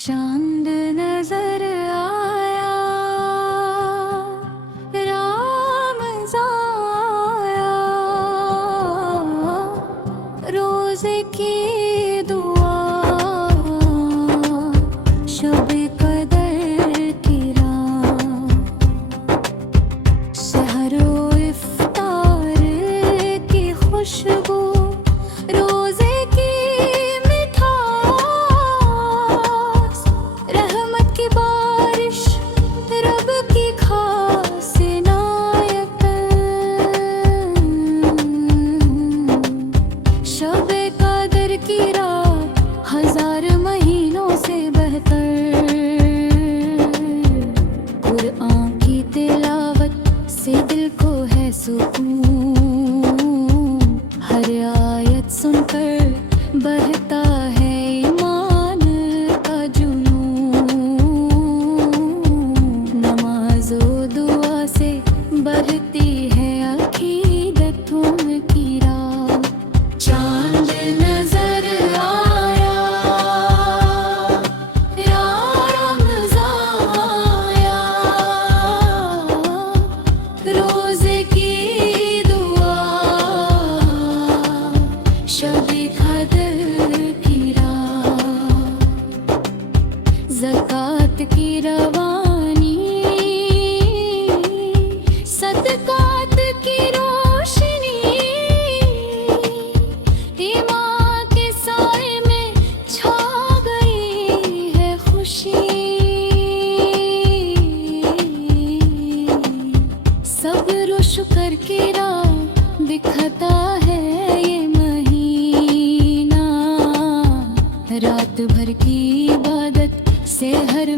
चांद नजर आया, राम आया, रोज़े की दुआ, शब कदर की रात, सहरो इफ्तार की खुशबू, रोज़े की मिठास, रहमत की बारिश, रब की खास इनायत, शब कदर की रात, हजार महीनों से बेहतर, कुरान की तिलावत से दिल को है सुकून, हर आयत सुनकर बहता है ईमान का जुनून, नमाज़ो दुआ से बढ़ती है अकीदतों की राह। चांद नजर आया, या रमज़ान आया, रोज़े की दुआ, शब-ए कदर की रात, ज़कात की रवानी, सदक़ात की रोशनी, ईमान के साए में छा गई है खुशी, सब्र और शुक्र की राह दिखाता है ये महीना, रात भर की इबादत से हर